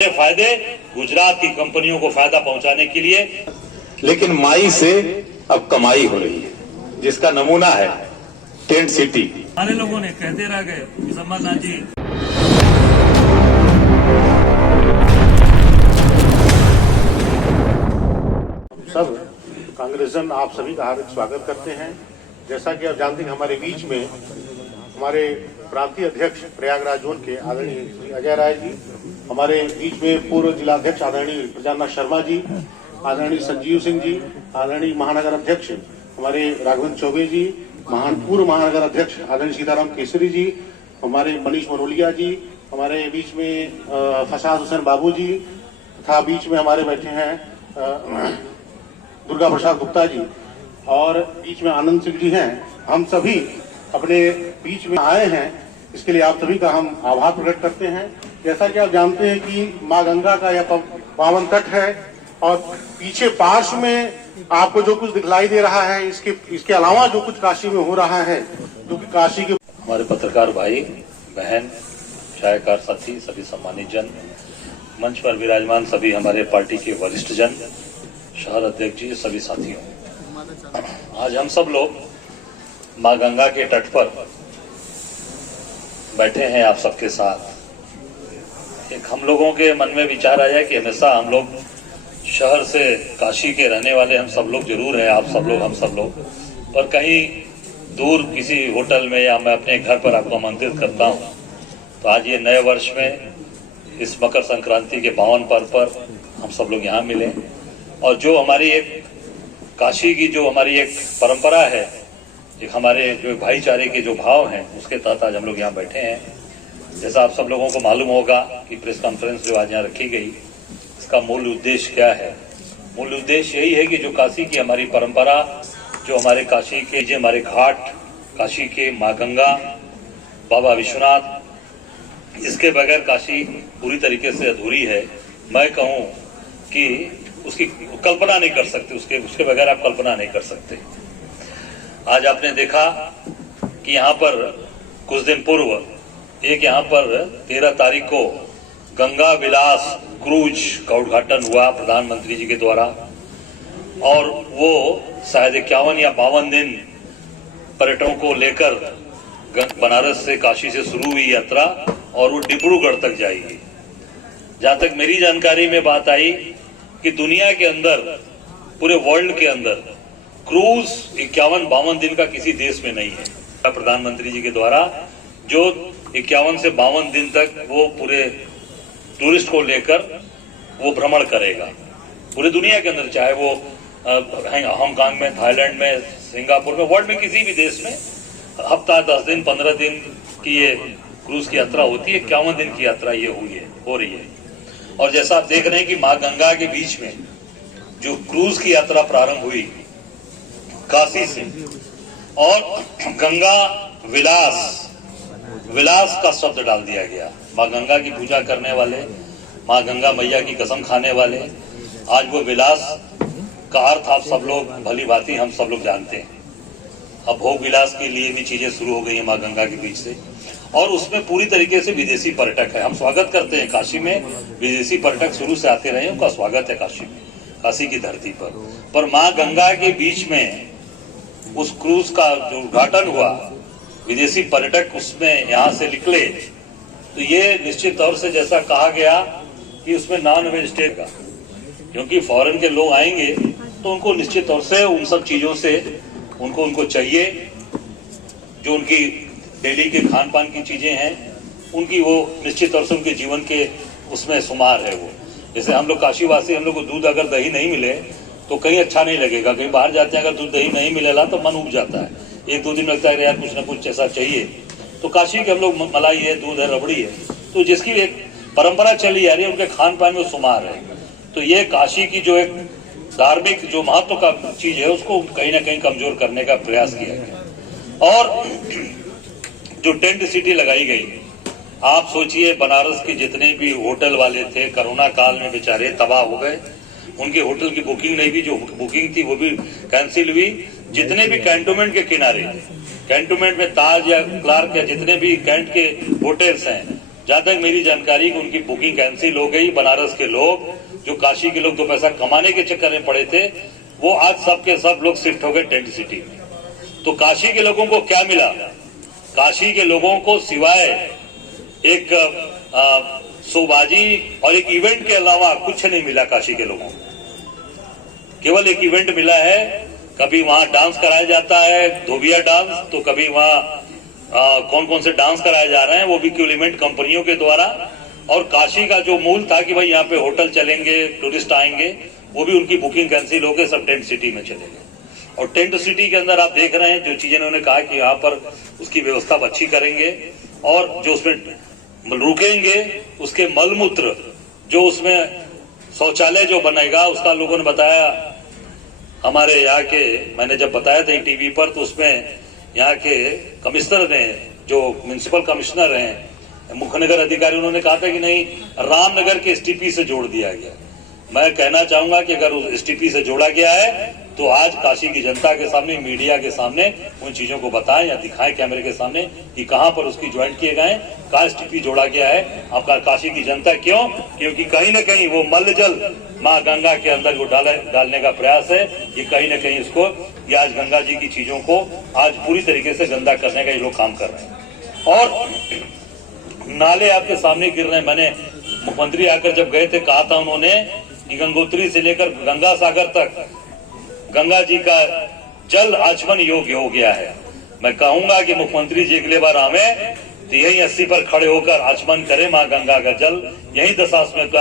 फायदे गुजरात की कंपनियों को फायदा पहुंचाने के लिए, लेकिन माई से अब कमाई हो रही है, जिसका नमूना है टेंट सिटी। सारे लोगों ने कहते रह गए कि संभालनाथ जी सब कांग्रेसन आप सभी का हार्दिक स्वागत करते हैं। जैसा कि आप जानते हैं हमारे बीच में हमारे प्रांतीय अध्यक्ष प्रयागराज जोन के आदरणीय श्री अजय राय जी, हमारे बीच में पूर्व जिलाध्यक्ष आदरणीय प्रजानाथ शर्मा जी, आदरणीय संजीव सिंह जी, आदरणीय महानगर अध्यक्ष हमारे राघवेंद्र चौबे जी, पूर्व महानगर अध्यक्ष आदरणीय सीताराम केसरी जी, हमारे मनीष मरोलिया जी, हमारे बीच में फसाद हुसैन बाबू जी तथा बीच में हमारे बैठे हैं दुर्गा प्रसाद गुप्ता जी और बीच में आनंद सिंह जी हैं। हम सभी अपने बीच में आए हैं, इसके लिए आप सभी का हम आभार प्रकट करते हैं। जैसा कि आप जानते हैं कि मां गंगा का यह पावन तट है और पीछे पार्श्व में आपको जो कुछ दिखलाई दे रहा है, इसके अलावा जो कुछ काशी में हो रहा है, जो कि काशी के हमारे पत्रकार भाई बहन, छायाकार साथी, सभी सम्मानित जन, मंच पर विराजमान सभी हमारे पार्टी के वरिष्ठ जन, शहर अध्यक्ष जी, सभी साथियों, आज हम सब लोग मां गंगा के तट पर बैठे हैं आप सबके साथ। एक हम लोगों के मन में विचार आया कि हमेशा हम लोग शहर से काशी के रहने वाले हम सब लोग जरूर हैं, आप सब लोग, हम सब लोग, पर कहीं दूर किसी होटल में या मैं अपने घर पर आपको आमंत्रित करता हूं, तो आज ये नए वर्ष में इस मकर संक्रांति के पावन पर्व पर हम सब लोग यहाँ मिले और जो हमारी एक काशी की जो हमारी एक परंपरा है, एक हमारे जो भाईचारे के जो भाव हैं, उसके तहत आज हम लोग यहाँ बैठे हैं। जैसा आप सब लोगों को मालूम होगा कि प्रेस कॉन्फ्रेंस जो आज यहाँ रखी गई, इसका मूल उद्देश्य क्या है? मूल उद्देश्य यही है कि जो काशी की हमारी परंपरा, जो हमारे काशी के जो हमारे घाट, काशी के माँ गंगा, बाबा विश्वनाथ, इसके बगैर काशी पूरी तरीके से अधूरी है। मैं कहूँ कि उसकी कल्पना नहीं कर सकते, उसके बगैर आप कल्पना नहीं कर सकते। आज आपने देखा कि यहाँ पर कुछ दिन पूर्व एक यहाँ पर 13 तारीख को गंगा विलास क्रूज का उद्घाटन हुआ प्रधानमंत्री जी के द्वारा और वो शायद 51 या 52 दिन पर्यटकों को लेकर बनारस से काशी से शुरू हुई यात्रा और वो डिब्रूगढ़ तक जाएगी। जहां तक मेरी जानकारी में बात आई कि दुनिया के अंदर, पूरे वर्ल्ड के अंदर क्रूज 51-52 दिन का किसी देश में नहीं है। प्रधानमंत्री जी के द्वारा जो 51 से 52 दिन तक वो पूरे टूरिस्ट को लेकर वो भ्रमण करेगा पूरी दुनिया के अंदर, चाहे वो हांगकांग में, थाईलैंड में, सिंगापुर में, वर्ल्ड में किसी भी देश में हफ्ता 10 दिन 15 दिन की ये क्रूज की यात्रा होती है। 51 दिन की यात्रा ये हो रही है। और जैसा आप देख रहे हैं कि मां गंगा के बीच में जो क्रूज की यात्रा प्रारंभ हुई काशी से और गंगा विलास का शब्द डाल दिया गया। मां गंगा की पूजा करने वाले, मां गंगा मैया की कसम खाने वाले, आज वो विलास का अर्थ आप सब लोग भली भांति हम सब लोग जानते हैं। अब भोग विलास के लिए भी चीजें शुरू हो गई है मां गंगा के बीच से और उसमें पूरी तरीके से विदेशी पर्यटक है। हम स्वागत करते हैं काशी में, विदेशी पर्यटक शुरू से आते रहे, उनका स्वागत है काशी में, काशी की धरती पर मां गंगा के बीच में उस क्रूज का जो उद्घाटन हुआ, विदेशी पर्यटक उसमें यहाँ से निकले, तो ये निश्चित तौर से जैसा कहा गया कि उसमें नॉन वेज स्टे का, क्योंकि फॉरेन के लोग आएंगे तो उनको निश्चित तौर से उन सब चीजों से उनको चाहिए, जो उनकी डेली के खान पान की चीजें हैं, उनकी वो निश्चित तौर से उनके जीवन के उसमें शुमार है वो। जैसे हम लोग काशीवासी, हम लोग को दूध अगर दही नहीं मिले तो कहीं अच्छा नहीं लगेगा। कहीं बाहर जाते हैं, अगर दूध दही नहीं मिलेगा तो मन उब जाता है, 1-2 दिन लगता है यार कुछ ना कुछ ऐसा चाहिए। तो काशी के हम लोग मलाई है, दूध है, रबड़ी है, तो जिसकी एक परंपरा चली आ रही है, उनके खान पान में शुमार है। तो ये काशी की जो एक धार्मिक जो महत्व का चीज है, उसको कहीं ना कहीं कमजोर करने का प्रयास किया गया। और जो टेंट सिटी लगाई गई, आप सोचिए बनारस के जितने भी होटल वाले थे कोरोना काल में बेचारे तबाह हो गए, उनके होटल की बुकिंग नहीं भी, जो बुकिंग थी वो भी कैंसिल हुई। जितने भी कैंटोनमेंट के किनारे, कैंटोनमेंट में ताज या क्लार्क या जितने भी कैंट के होटल्स हैं, जहां तक मेरी जानकारी कि उनकी बुकिंग कैंसिल हो गई। बनारस के लोग, जो काशी के लोग दो पैसा कमाने के चक्कर में पड़े थे, वो आज सब के सब लोग शिफ्ट हो गए टेंट सिटी में। तो काशी के लोगों को क्या मिला? काशी के लोगों को सिवाय एक शोबाजी और एक इवेंट के अलावा कुछ नहीं मिला। काशी के लोगों को केवल एक इवेंट मिला है। कभी वहां डांस कराया जाता है, धोबिया डांस, तो कभी वहां कौन कौन से डांस कराए जा रहे हैं, वो भी केवल इवेंट कंपनियों के द्वारा। और काशी का जो मूल था कि भाई यहाँ पे होटल चलेंगे, टूरिस्ट आएंगे, वो भी उनकी बुकिंग कैंसिल हो गई, सब टेंट सिटी में चले गए। और टेंट सिटी के अंदर आप देख रहे हैं जो चीजें उन्होंने कहा कि यहाँ पर उसकी व्यवस्था अच्छी करेंगे और जो उसमें रुकेंगे उसके मलमूत्र, जो उसमें शौचालय जो बनेगा, उसका लोगों ने बताया हमारे यहाँ के, मैंने जब बताया था टीवी पर, तो उसमें यहाँ के कमिश्नर ने, जो म्युनिसिपल कमिश्नर हैं, मुख्य नगर अधिकारी, उन्होंने कहा था कि नहीं, रामनगर के एसटीपी से जोड़ दिया गया। मैं कहना चाहूंगा कि अगर उस एसटीपी से जोड़ा गया है तो आज काशी की जनता के सामने, मीडिया के सामने उन चीजों को बताएं या दिखाएं कैमरे के सामने कि कहां पर उसकी ज्वाइंट किए गए, कहां एसटीपी जोड़ा गया है। आपका काशी की जनता क्यों? क्योंकि कहीं न कहीं वो मल्ल जल माँ गंगा के अंदर वो डालने का प्रयास है। ये कहीं न कहीं इसको, ये आज गंगा जी की चीजों को आज पूरी तरीके से गंदा करने का ये लोग काम कर रहे हैं। और नाले आपके सामने गिर रहे हैं। मैंने मुख्यमंत्री आकर जब गए थे, कहा था उन्होंने कि गंगोत्री से लेकर गंगा सागर तक गंगा जी का जल आचमन योग्य हो गया है। मैं कहूंगा कि मुख्यमंत्री जी अगले बार आवे तो यही 80 पर खड़े होकर आचमन करें, माँ गंगा का जल यही दशाश्वमेध का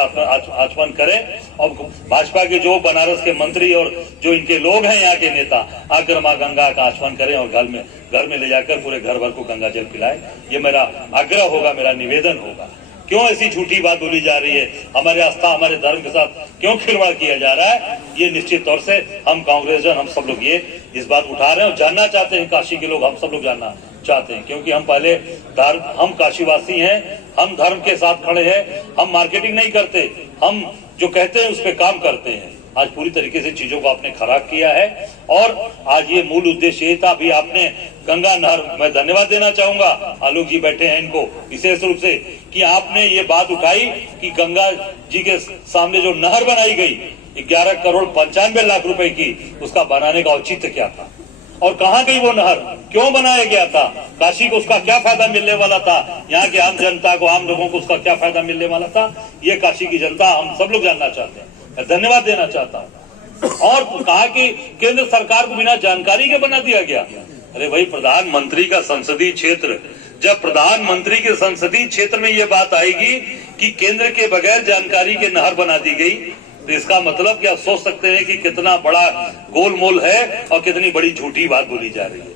आचमन करें। और भाजपा के जो बनारस के मंत्री और जो इनके लोग हैं, यहाँ के नेता, आकर माँ गंगा का आचमन करें और घर में ले जाकर पूरे घर भर को गंगा जल पिलाए। ये मेरा आग्रह होगा, मेरा निवेदन होगा। क्यों ऐसी झूठी बात बोली जा रही है? हमारे आस्था, हमारे धर्म के साथ क्यों खिलवाड़ किया जा रहा है? ये निश्चित तौर से हम कांग्रेसजन, हम सब लोग ये इस बात उठा रहे हैं और जानना चाहते हैं। काशी के लोग, हम सब लोग जानना चाहते हैं, क्योंकि हम पहले हम काशीवासी हैं, हम धर्म के साथ खड़े हैं, हम मार्केटिंग नहीं करते, हम जो कहते हैं उस पर काम करते हैं। आज पूरी तरीके से चीजों को आपने खराब किया है और आज ये मूल उद्देश्य ये था। अभी आपने गंगा नहर, मैं धन्यवाद देना चाहूंगा, आलोक जी बैठे हैं इनको विशेष रूप से, कि आपने ये बात उठाई कि गंगा जी के सामने जो नहर बनाई गई 11 करोड़ 95 लाख रुपए की, उसका बनाने का औचित्य क्या था और कहाँ गई वो नहर? क्यों बनाया गया था? काशी को उसका क्या फायदा मिलने वाला था? यहाँ के आम जनता को, आम लोगों को उसका क्या फायदा मिलने वाला था? ये काशी की जनता, हम सब लोग जानना चाहते हैं। मैं धन्यवाद देना चाहता हूँ। और कहा कि केंद्र सरकार को बिना जानकारी के बना दिया गया। अरे भाई, प्रधानमंत्री का संसदीय क्षेत्र, जब प्रधानमंत्री के संसदीय क्षेत्र में ये बात आएगी कि केंद्र के बगैर जानकारी के नहर बना दी गई, तो इसका मतलब क्या सोच सकते हैं कि कितना बड़ा गोलमोल है और कितनी बड़ी झूठी बात बोली जा रही है।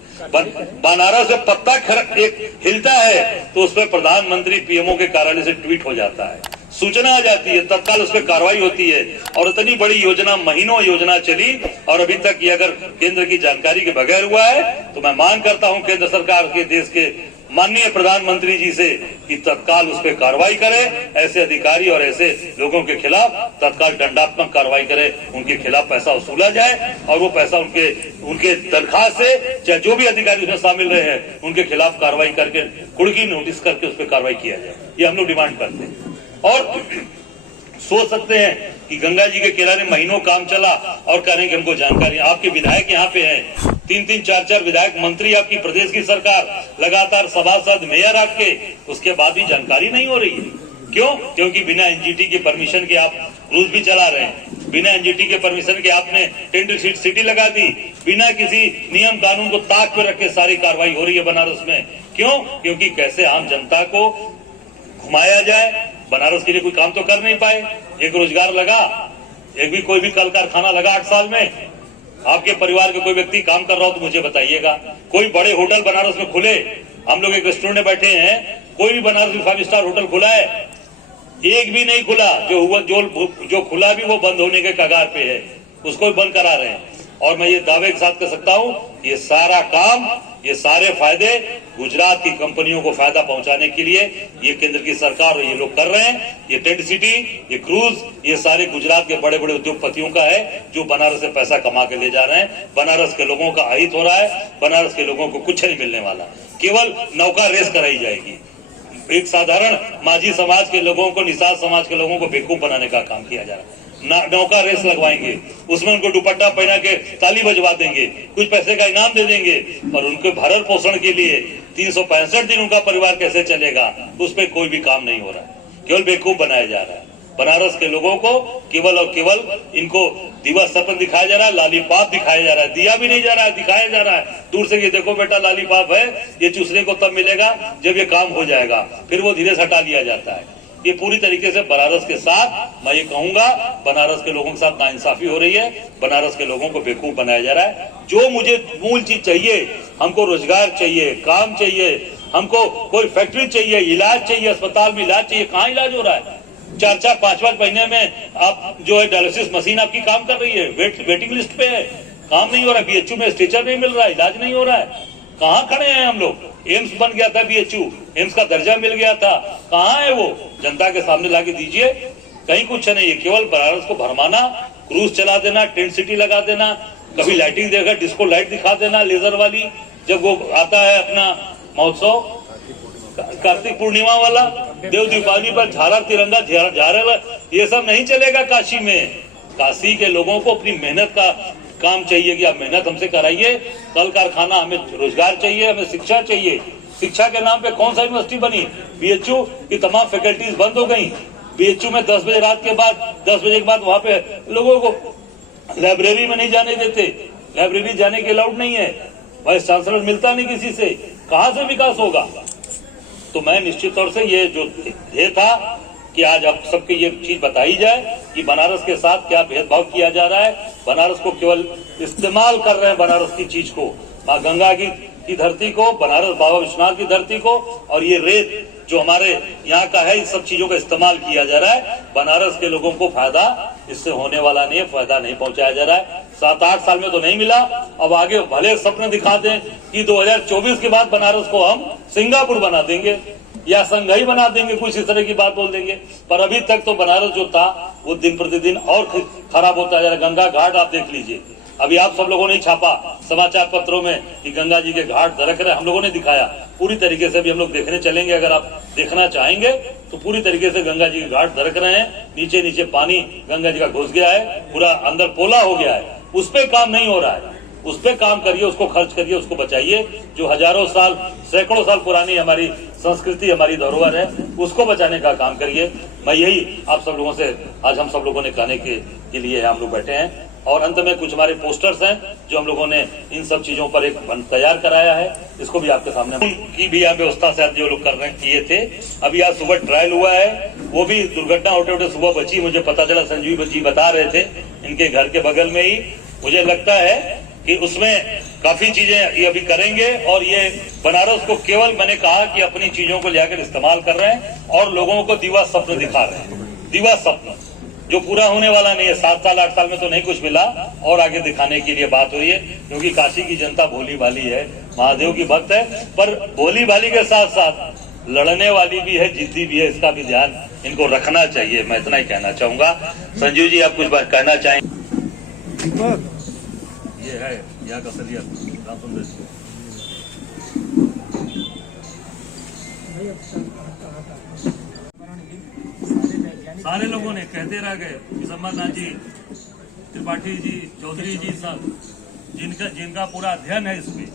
बनारस में पत्ता एक हिलता है तो उसमें प्रधानमंत्री पीएमओ के कार्यालय से ट्वीट हो जाता है, सूचना आ जाती है, तत्काल उस पर कार्रवाई होती है। और इतनी बड़ी योजना, महीनों योजना चली और अभी तक ये अगर केंद्र की जानकारी के बगैर हुआ है, तो मैं मांग करता हूं केंद्र सरकार के, देश के माननीय प्रधानमंत्री जी से कि तत्काल उस पर कार्रवाई करे, ऐसे अधिकारी और ऐसे लोगों के खिलाफ तत्काल दंडात्मक कार्रवाई करे, उनके खिलाफ पैसा वसूला जाए और वो पैसा उनके तनख्वाह से, चाहे जो भी अधिकारी उसमें शामिल रहे हैं, उनके खिलाफ कार्रवाई करके, कुड़की नोटिस करके उस पर कार्रवाई किया जाए। ये हम लोग डिमांड करते हैं। और सोच सकते हैं कि गंगा जी के किनारे महीनों काम चला और कह रहे हैं कि हमको जानकारी। आपके विधायक यहाँ पे हैं, 3-3, 4-4 विधायक, मंत्री आपकी प्रदेश की सरकार, लगातार सभासद, मेयर आपके, उसके बाद भी जानकारी नहीं हो रही है। क्यों? क्योंकि बिना एनजीटी के परमिशन के आप क्रूज भी चला रहे हैं, बिना एनजीटी के परमिशन के आपने टेंट सिटी लगा दी, बिना किसी नियम कानून को ताक पे रख के सारी कार्रवाई हो रही है बनारस में। क्यों? क्योंकि कैसे आम जनता को घुमाया जाए। बनारस के लिए कोई काम तो कर नहीं पाए, एक रोजगार लगा, एक भी कोई भी कल कारखाना लगा 8 साल में? आपके परिवार के कोई व्यक्ति काम कर रहा हो तो मुझे बताइएगा। कोई बड़े होटल बनारस में खुले? हम लोग एक रेस्टोरेंट में बैठे हैं, कोई भी बनारस में 5 स्टार होटल खुला है? एक भी नहीं खुला। जो खुला भी वो बंद होने के कगार पे है, उसको भी बंद करा रहे हैं। और मैं ये दावे के साथ कह सकता हूं, ये सारा काम, ये सारे फायदे गुजरात की कंपनियों को फायदा पहुंचाने के लिए ये केंद्र की सरकार और ये लोग कर रहे हैं। ये टेंट सिटी, ये क्रूज, ये सारे गुजरात के बड़े बड़े उद्योगपतियों का है, जो बनारस से पैसा कमा के ले जा रहे हैं। बनारस के लोगों का अहित हो रहा है, बनारस के लोगों को कुछ नहीं मिलने वाला, केवल नौका रेस कराई जाएगी। एक साधारण माझी समाज के लोगों को, निषाद समाज के लोगों को बेवकूफ बनाने का काम किया जा रहा है। नौका रेस लगवाएंगे, उसमें उनको दुपट्टा पहना के ताली बजवा देंगे, कुछ पैसे का इनाम दे देंगे, और उनके भरण पोषण के लिए 365 दिन उनका परिवार कैसे चलेगा, उस पर कोई भी काम नहीं हो रहा है। केवल बेवकूफ बनाया जा रहा है। बनारस के लोगों को केवल और केवल इनको दिवा सपन दिखाया जा रहा है, लालीपाप दिखाया जा रहा है, दिया भी नहीं जा रहा है, दिखाया जा रहा है दूर से। ये देखो बेटा लालीपाप है, ये चूसने को तब मिलेगा जब ये काम हो जाएगा, फिर वो धीरे से हटा लिया जाता है। ये पूरी तरीके से बनारस के साथ, मैं ये कहूंगा, बनारस के लोगों के साथ नाइंसाफी हो रही है। बनारस के लोगों को बेवकूफ बनाया जा रहा है। जो मुझे मूल चीज चाहिए, हमको रोजगार चाहिए, काम चाहिए, हमको कोई फैक्ट्री चाहिए, इलाज चाहिए, अस्पताल में इलाज चाहिए, कहाँ इलाज हो रहा है? 4-4, 5-5 महीने में आप जो है डायलिसिस मशीन आपकी काम कर रही है, वेटिंग लिस्ट पे है, काम नहीं हो रहा है। बीएचयू में स्ट्रेचर नहीं मिल रहा है, इलाज नहीं हो रहा है। कहाँ खड़े हैं हम लोग? एम्स बन गया था, बीएचयू एम्स का दर्जा मिल गया था, कहाँ है वो? जनता के सामने लाके दीजिए। कहीं कुछ नहीं है, केवल बनारस को भरमाना, क्रूज चला देना, टेंट सिटी लगा देना, कभी लाइटिंग देकर डिस्को लाइट दिखा देना लेजर वाली, जब वो आता है अपना महोत्सव कार्तिक पूर्णिमा वाला, देव दीपावली पर झारा तिरंगा झारे, ये सब नहीं चलेगा काशी में। काशी के लोगों को अपनी मेहनत का काम चाहिए कि आप मेहनत हमसे कराइए, कल कारखाना, हमें रोजगार चाहिए, हमें शिक्षा चाहिए। शिक्षा के नाम पे कौन सा यूनिवर्सिटी बनी? बीएचयू की तमाम फैकल्टीज बंद हो गई। बीएचयू में 10 बजे रात के बाद, 10 बजे के बाद वहां पे लोगों को लाइब्रेरी में नहीं जाने देते, लाइब्रेरी जाने के अलाउड नहीं है, वाइस चांसलर मिलता नहीं किसी से, कहां से विकास होगा? तो मैं निश्चित तौर से ये जो ध्येय था कि आज आप सबके ये चीज बताई जाए कि बनारस के साथ क्या भेदभाव किया जा रहा है। बनारस को केवल इस्तेमाल कर रहे हैं, बनारस की चीज को, माँ गंगा की धरती को, बनारस बाबा विश्वनाथ की धरती को, और ये रेत जो हमारे यहाँ का है, इन सब चीजों का इस्तेमाल किया जा रहा है। बनारस के लोगों को फायदा इससे होने वाला नहीं है, फायदा नहीं पहुंचाया जा रहा है। 7-8 साल में तो नहीं मिला, अब आगे भले सपने दिखा दें कि 2024 के बाद बनारस को हम सिंगापुर बना देंगे या संघाई बना देंगे, कुछ इस तरह की बात बोल देंगे, पर अभी तक तो बनारस जो था वो दिन प्रतिदिन और खराब होता जा रहा है। गंगा घाट आप देख लीजिए, अभी आप सब लोगों ने छापा समाचार पत्रों में कि गंगा जी के घाट दरक रहे, हम लोगों ने दिखाया पूरी तरीके से। भी हम लोग देखने चलेंगे, अगर आप देखना चाहेंगे तो पूरी तरीके से गंगा जी के घाट दरक रहे हैं, नीचे नीचे पानी गंगा जी का घुस गया है, पूरा अंदर पोला हो गया है। उस पे काम नहीं हो रहा है, उस पे काम करिए, उसको खर्च करिए, उसको बचाइए। जो हजारों साल, सैकड़ों साल पुरानी हमारी संस्कृति, हमारी धरोहर है, उसको बचाने का काम करिए। मैं यही आप सब लोगों से, आज हम सब लोगों ने कहने के लिए हम लोग बैठे हैं। और अंत में कुछ हमारे पोस्टर्स हैं जो हम लोगों ने इन सब चीजों पर एक तैयार कराया है, इसको भी आपके सामने की भी यहाँ व्यवस्था से जो लोग कर रहे किए थे। अभी आज सुबह ट्रायल हुआ है, वो भी दुर्घटना होते होते सुबह बची, मुझे पता चला, संजीव जी बता रहे थे, इनके घर के बगल में ही। मुझे लगता है कि उसमें काफी चीजें ये अभी करेंगे, और ये बनारस को केवल, मैंने कहा कि अपनी चीजों को लेकर इस्तेमाल कर रहे हैं और लोगों को दिवा स्वप्न दिखा रहे हैं। दिवा स्वप्न जो पूरा होने वाला नहीं है, 7 साल 8 साल में तो नहीं कुछ मिला, और आगे दिखाने के लिए बात हुई है। क्योंकि काशी की जनता भोली भाली है, महादेव की भक्त है, पर भोली भाली के साथ साथ लड़ने वाली भी है, जिद्दी भी है, इसका भी ध्यान इनको रखना चाहिए। मैं इतना ही कहना चाहूंगा। संजीव जी, आप कुछ बात कहना चाहेंगे? ये है यहाँ का सलियत, राम सुंदर जी। सारे लोगों ने कहते रह गए, विशंबरनाथ जी, त्रिपाठी जी, चौधरी जी, सब जिनका पूरा अध्ययन है इसमें।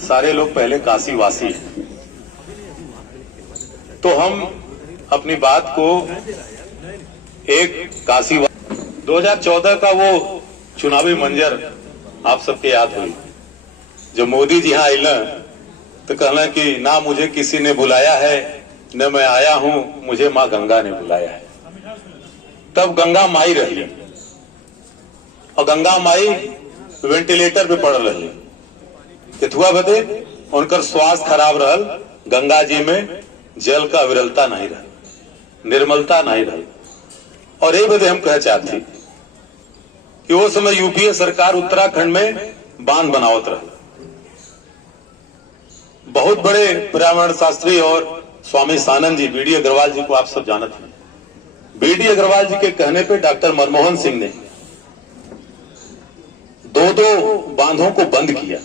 सारे लोग पहले काशी वासी हैं, तो हम अपनी बात को एक काशी 2014 का वो चुनावी मंजर आप सबके याद हुई, जब मोदी जी यहाँ आए तो कहना कि ना मुझे किसी ने बुलाया है, न मैं आया हूं, मुझे माँ गंगा ने बुलाया है। तब गंगा माई रही, और गंगा माई वेंटिलेटर पे पड़ रही, किथुआ बदे उनकर स्वास्थ्य खराब रहल, गंगा जी में जल का विरलता नहीं रहा, निर्मलता नहीं रही। और यही बदे हम कह चाहती कि वो समय यूपीए सरकार उत्तराखंड में बांध बनावत रही। बहुत बड़े पर्यावरण शास्त्री और स्वामी सानंद जी, बीडी अग्रवाल जी को आप सब जानते हैं। बीडी अग्रवाल जी के कहने पे डॉक्टर मनमोहन सिंह ने 2-2 बांधों को बंद किया,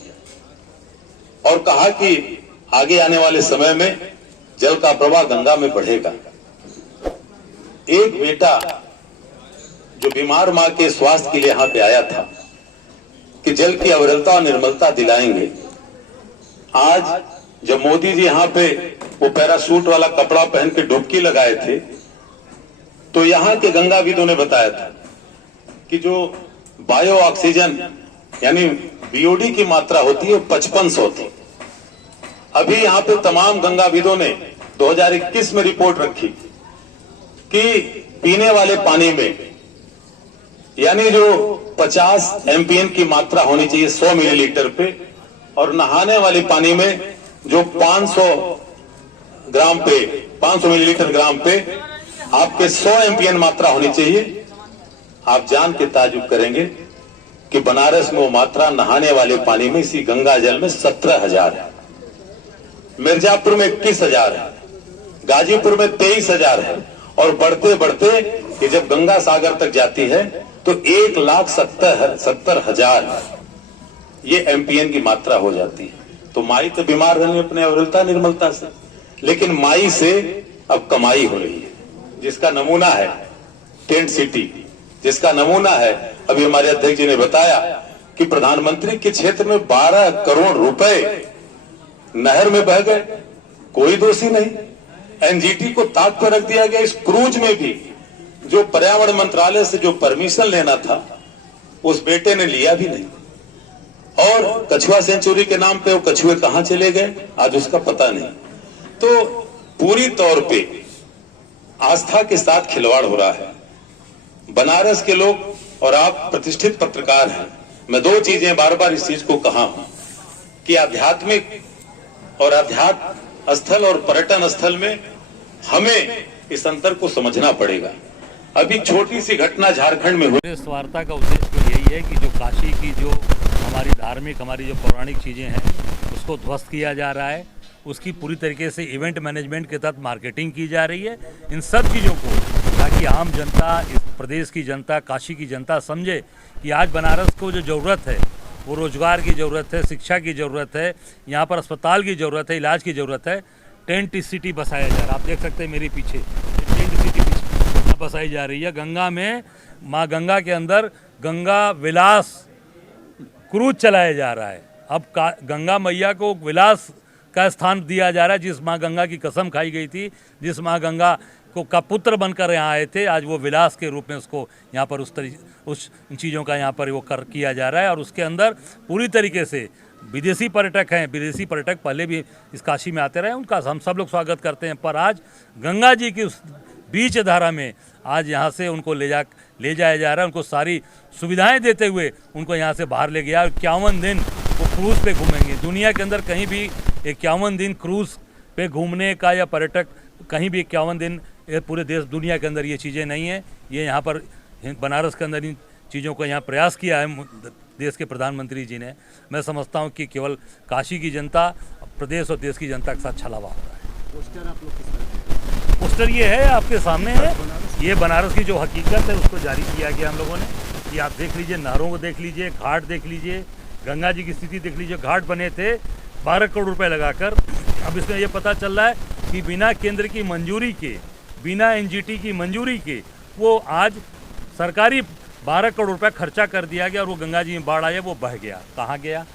और कहा कि आगे आने वाले समय में जल का प्रवाह गंगा में बढ़ेगा। एक बेटा जो बीमार मां के स्वास्थ्य के लिए यहां पे आया था कि जल की अविरलता और निर्मलता दिलाएंगे, आज जब मोदी जी यहां पे वो पैराशूट वाला कपड़ा पहन के डुबकी लगाए थे तो यहां के गंगाविदों ने बताया था कि जो बायो ऑक्सीजन यानी बीओडी की मात्रा होती है 5500 थी। अभी यहां पे तमाम गंगाविदों ने 2021 में रिपोर्ट रखी कि पीने वाले पानी में यानी जो 50 एमपीएन की मात्रा होनी चाहिए 100 मिलीलीटर पे, और नहाने वाले पानी में जो 500 ग्राम पे 500 मिलीलीटर ग्राम पे आपके 100 एमपीएन मात्रा होनी चाहिए। आप जान के ताजुब करेंगे कि बनारस में वो मात्रा नहाने वाले पानी में इसी गंगा जल में 17,000 है, मिर्जापुर में 21,000 है, गाजीपुर में 23,000 है, और बढ़ते बढ़ते ये जब गंगा सागर तक जाती है तो 1,70,000 ये एमपीएन की मात्रा हो जाती है। तो माई तो बीमार रहने अपने अविरलता निर्मलता से, लेकिन माई से अब कमाई हो रही है, जिसका नमूना है टेंट सिटी, जिसका नमूना है अभी हमारे अध्यक्ष जी ने बताया कि प्रधानमंत्री के क्षेत्र में 12 करोड़ रुपए नहर में बह गए, कोई दोषी नहीं। एनजीटी को ताक पर रख दिया गया। इस क्रूज में भी जो पर्यावरण मंत्रालय से जो परमिशन लेना था उस बेटे ने लिया भी नहीं, और कछुआ सेंचुरी के नाम पे वो कछुए कहां चले गए आज उसका पता नहीं। तो पूरी तौर पे आस्था के साथ खिलवाड़ हो रहा है। बनारस के लोग, और आप प्रतिष्ठित पत्रकार हैं, मैं दो चीजें बार बार इस चीज को कहा हूं कि आध्यात्मिक और अध्यात्म स्थल और पर्यटन स्थल में हमें इस अंतर को समझना पड़ेगा। अभी छोटी सी घटना झारखंड में हुई। इस वार्ता का उद्देश्य तो यही है कि जो काशी की जो हमारी धार्मिक, हमारी जो पौराणिक चीज़ें हैं उसको ध्वस्त किया जा रहा है, उसकी पूरी तरीके से इवेंट मैनेजमेंट के तहत मार्केटिंग की जा रही है। इन सब चीज़ों को ताकि आम जनता, इस प्रदेश की जनता, काशी की जनता समझे कि आज बनारस को जो ज़रूरत है वो रोज़गार की ज़रूरत है, शिक्षा की ज़रूरत है, यहाँ पर अस्पताल की ज़रूरत है, इलाज की ज़रूरत है। टेंट सिटी बसाया जा रहा है, आप देख सकते हैं मेरे पीछे टेंट सिटी बसाई जा रही है। गंगा में, माँ गंगा के अंदर गंगा विलास क्रूज चलाया जा रहा है। अब गंगा मैया को विलास का स्थान दिया जा रहा है। जिस माँ गंगा की कसम खाई गई थी, जिस माँ गंगा को का पुत्र बनकर यहाँ आए थे, आज वो विलास के रूप में उसको यहाँ पर उस चीज़ों का यहाँ पर वो किया जा रहा है। और उसके अंदर पूरी तरीके से विदेशी पर्यटक हैं, विदेशी पर्यटक पहले भी इस काशी में आते रहे, उनका हम सब लोग स्वागत करते हैं। पर आज गंगा जी की उस बीच धारा में आज यहाँ से उनको ले जाया जा रहा है। उनको सारी सुविधाएं देते हुए उनको यहाँ से बाहर ले गया। 51 दिन वो क्रूज़ पे घूमेंगे। दुनिया के अंदर कहीं भी 51 दिन क्रूज़ पे घूमने का या पर्यटक कहीं भी 51 दिन पूरे देश दुनिया के अंदर ये चीज़ें नहीं हैं। ये यहाँ पर बनारस के अंदर इन चीज़ों का यहाँ प्रयास किया है देश के प्रधानमंत्री जी ने। मैं समझता हूँ कि केवल काशी की जनता, प्रदेश और देश की जनता के साथ छलावा हो रहा है। पोस्टर आप लोग किस तरह के? पोस्टर ये है, आपके सामने है। ये बनारस की जो हकीकत है उसको जारी किया गया हम लोगों ने। कि आप देख लीजिए, नहरों को देख लीजिए, घाट देख लीजिए, गंगा जी की स्थिति देख लीजिए। घाट बने थे 12 करोड़ रुपए लगाकर। अब इसमें ये पता चल रहा है कि बिना केंद्र की मंजूरी के, बिना एनजीटी की मंजूरी के वो आज सरकारी 12 करोड़ रुपए खर्चा कर दिया गया और वो गंगा जी में बाढ़ आया, वो बह गया। कहाँ गया?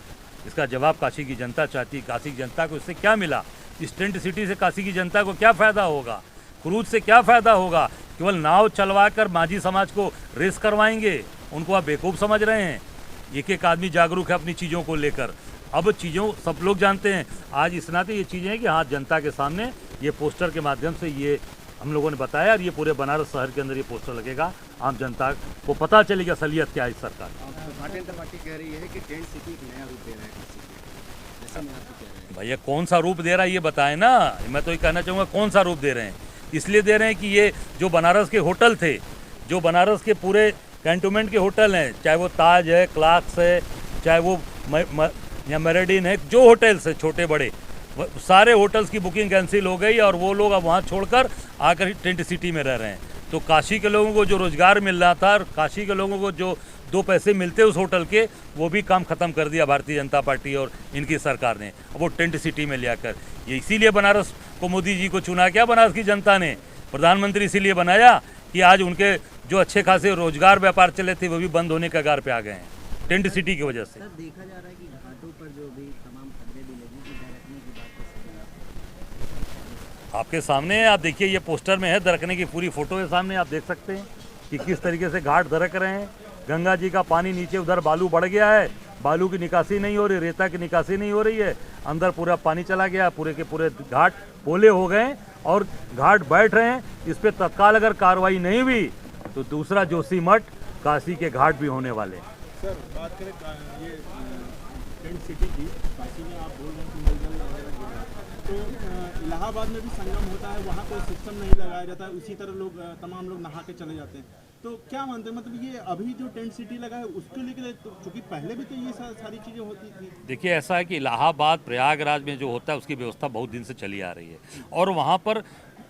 इसका जवाब काशी की जनता चाहती है। काशी की जनता को इससे क्या मिला? इस टेंट सिटी से काशी की जनता को क्या फ़ायदा होगा? क्रूज से क्या फ़ायदा होगा? केवल नाव चलवा कर माझी समाज को रेस करवाएंगे। उनको आप बेवकूफ़ समझ रहे हैं। एक एक आदमी जागरूक है अपनी चीज़ों को लेकर। अब चीज़ों सब लोग जानते हैं। आज इस नाते ये चीज़ें हैं कि हाँ, जनता के सामने ये पोस्टर के माध्यम से ये हम लोगों ने बताया, और ये पूरे बनारस शहर के अंदर ये पोस्टर लगेगा। आम जनता को पता चलेगा असलियत क्या है इस सरकार। भारतीय जनता पार्टी कह रही है कि टेंट सिटी एक नया रूप दे रहा है काशी को। जैसा मैं आपको कह रहा हूँ भैया, कौन सा रूप दे रहा है ये बताएं ना। मैं तो ये कहना चाहूँगा कौन सा रूप दे रहे हैं। इसलिए दे रहे हैं कि ये जो बनारस के होटल थे, जो बनारस के पूरे कैंटोनमेंट के होटल हैं, चाहे वो ताज है, क्लार्क्स है, चाहे वो या मेरेडिन है, जो होटल्स है छोटे बड़े, सारे होटल्स की बुकिंग कैंसिल हो गई और वो लोग अब वहाँ छोड़कर आकर टेंट सिटी में रह रहे हैं। तो काशी के लोगों को जो रोज़गार मिल रहा था और काशी के लोगों को जो 2 पैसे मिलते उस होटल के, वो भी काम ख़त्म कर दिया भारतीय जनता पार्टी और इनकी सरकार ने, वो टेंट सिटी में ले आकर। ये इसीलिए बनारस को मोदी जी को चुना क्या बनारस की जनता ने, प्रधानमंत्री इसीलिए बनाया कि आज उनके जो अच्छे खासे रोजगार व्यापार चले थे वो भी बंद होने के कगार पे आ गए हैं टेंट सिटी की वजह से। सर देखा जा रहा है कि घाटों पर जो भी तमाम खतरे भी लगी कि दरकने की बात कर सकते हैं। आपके सामने है, आप देखिए ये पोस्टर में है, दरकने की पूरी फोटो है सामने, आप देख सकते हैं कि किस तरीके से घाट दरक रहे हैं। गंगा जी का पानी नीचे, उधर बालू बढ़ गया है, बालू की निकासी नहीं हो रही, रेता की निकासी नहीं हो रही है, अंदर पूरा पानी चला गया, पूरे के पूरे घाट पोले हो गए और घाट बैठ रहे हैं। इस पर तत्काल अगर कार्रवाई नहीं हुई तो दूसरा जोशीमठ काशी के घाट भी होने वाले हैं। सर बात करें ये टेंट सिटी की, काशी में आप बोल रहे हैं कि मलजल वगैरह गिरा, तो इलाहाबाद में भी संगम होता है, वहाँ कोई सिस्टम नहीं लगाया जाता है, उसी तरह लोग तमाम लोग नहा के चले जाते हैं। तो क्या मानते हैं, मतलब ये अभी जो टेंट सिटी लगा है उसको लेकर, तो चूँकि पहले भी तो ये सारी चीज़ें होती थी। देखिए ऐसा है कि इलाहाबाद प्रयागराज में जो होता है उसकी व्यवस्था बहुत दिन से चली आ रही है और वहाँ पर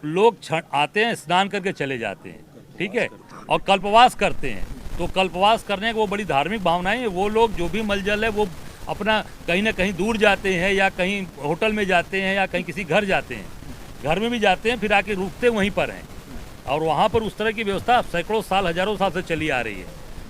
लोग आते हैं, स्नान करके चले जाते हैं, ठीक है, और कल्पवास करते हैं। तो कल्पवास करने की वो बड़ी धार्मिक भावनाएं हैं। वो लोग जो भी मलजल है वो अपना कहीं ना कहीं दूर जाते हैं या कहीं होटल में जाते हैं या कहीं किसी घर जाते हैं, घर में भी जाते हैं, फिर आके रुकते वहीं पर हैं। और वहाँ पर उस तरह की व्यवस्था सैकड़ों साल, हजारों साल से चली आ रही है।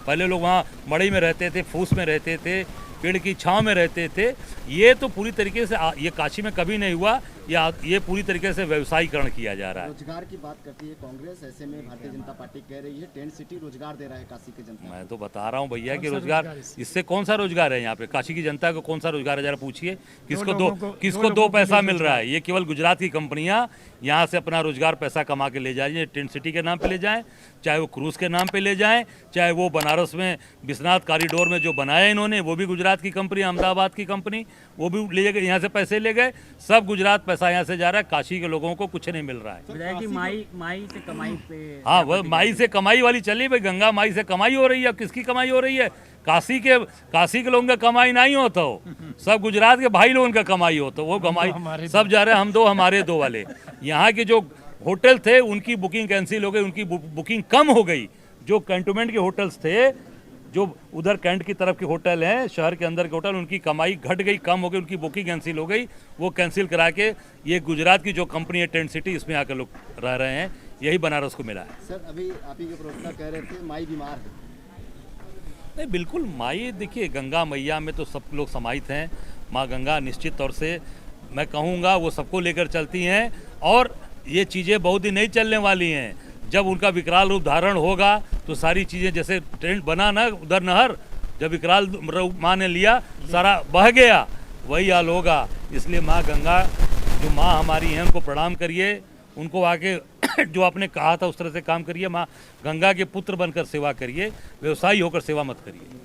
पहले लोग वहाँ मड़ई में रहते थे, फूस में रहते थे, पेड़ की छांव में रहते थे। ये तो पूरी तरीके से ये काशी में कभी नहीं हुआ, या ये पूरी तरीके से व्यवसायीकरण किया जा रहा है। रोजगार की बात करती है कांग्रेस, ऐसे में भारतीय जनता पार्टी कह रही है टेंट सिटी रोजगार दे रहा है काशी की जनता। मैं तो बता रहा हूँ भैया कि रोजगार, इससे कौन सा रोजगार है यहाँ पे? काशी की जनता को कौन सा रोजगार है जरा पूछिए। किसको 2 पैसा मिल रहा है? ये केवल गुजरात की कंपनियाँ यहाँ से अपना रोजगार पैसा कमा के ले जाए, टेंट सिटी के नाम पे ले जाएं, चाहे वो क्रूज के नाम पे ले जाएं, चाहे वो बनारस में विश्वनाथ कॉरिडोर में जो बनाया इन्होंने वो भी गुजरात की कंपनी, अहमदाबाद की कंपनी, वो भी ले गए, यहाँ से पैसे ले गए, सब गुजरात पैसा यहाँ से जा रहा है। काशी के लोगों को कुछ नहीं मिल रहा है। कि माई से कमाई पे, हाँ, वह माई से कमाई वाली चली भाई, गंगा माई से कमाई हो रही है। किसकी कमाई हो रही है? काशी के लोगों का कमाई नहीं होता हो, सब गुजरात के भाई लोगों का कमाई होता, वो कमाई सब जा रहे हैं हम दो हमारे दो वाले। यहाँ के जो होटल थे उनकी बुकिंग कैंसिल हो गई, उनकी बुकिंग कम हो गई। जो कैंटोनमेंट के होटल्स थे, जो उधर कैंट की तरफ के होटल हैं, शहर के अंदर के होटल, उनकी कमाई घट गई, कम हो गई, उनकी बुकिंग कैंसिल हो गई। वो कैंसिल करा के ये गुजरात की जो कंपनी है टेंट सिटी, इसमें आकर लोग रह रहे हैं। यही बनारस को मिला है। सर अभी आप ही के प्रवक्ता कह रहे थे माई बीमार है। नहीं, बिल्कुल माई, देखिए गंगा मैया में तो सब लोग समाहित हैं। माँ गंगा निश्चित तौर से मैं कहूँगा वो सबको लेकर चलती हैं और ये चीज़ें बहुत दिन नहीं चलने वाली हैं। जब उनका विकराल रूप धारण होगा तो सारी चीज़ें, जैसे टेंट बना ना उधर नहर, जब विकराल रूप माँ ने लिया सारा बह गया, वही हाल होगा। इसलिए माँ गंगा जो माँ हमारी हैं उनको प्रणाम करिए, उनको आके जो आपने कहा था उस तरह से काम करिए। माँ गंगा के पुत्र बनकर सेवा करिए, व्यवसायी होकर सेवा मत करिए।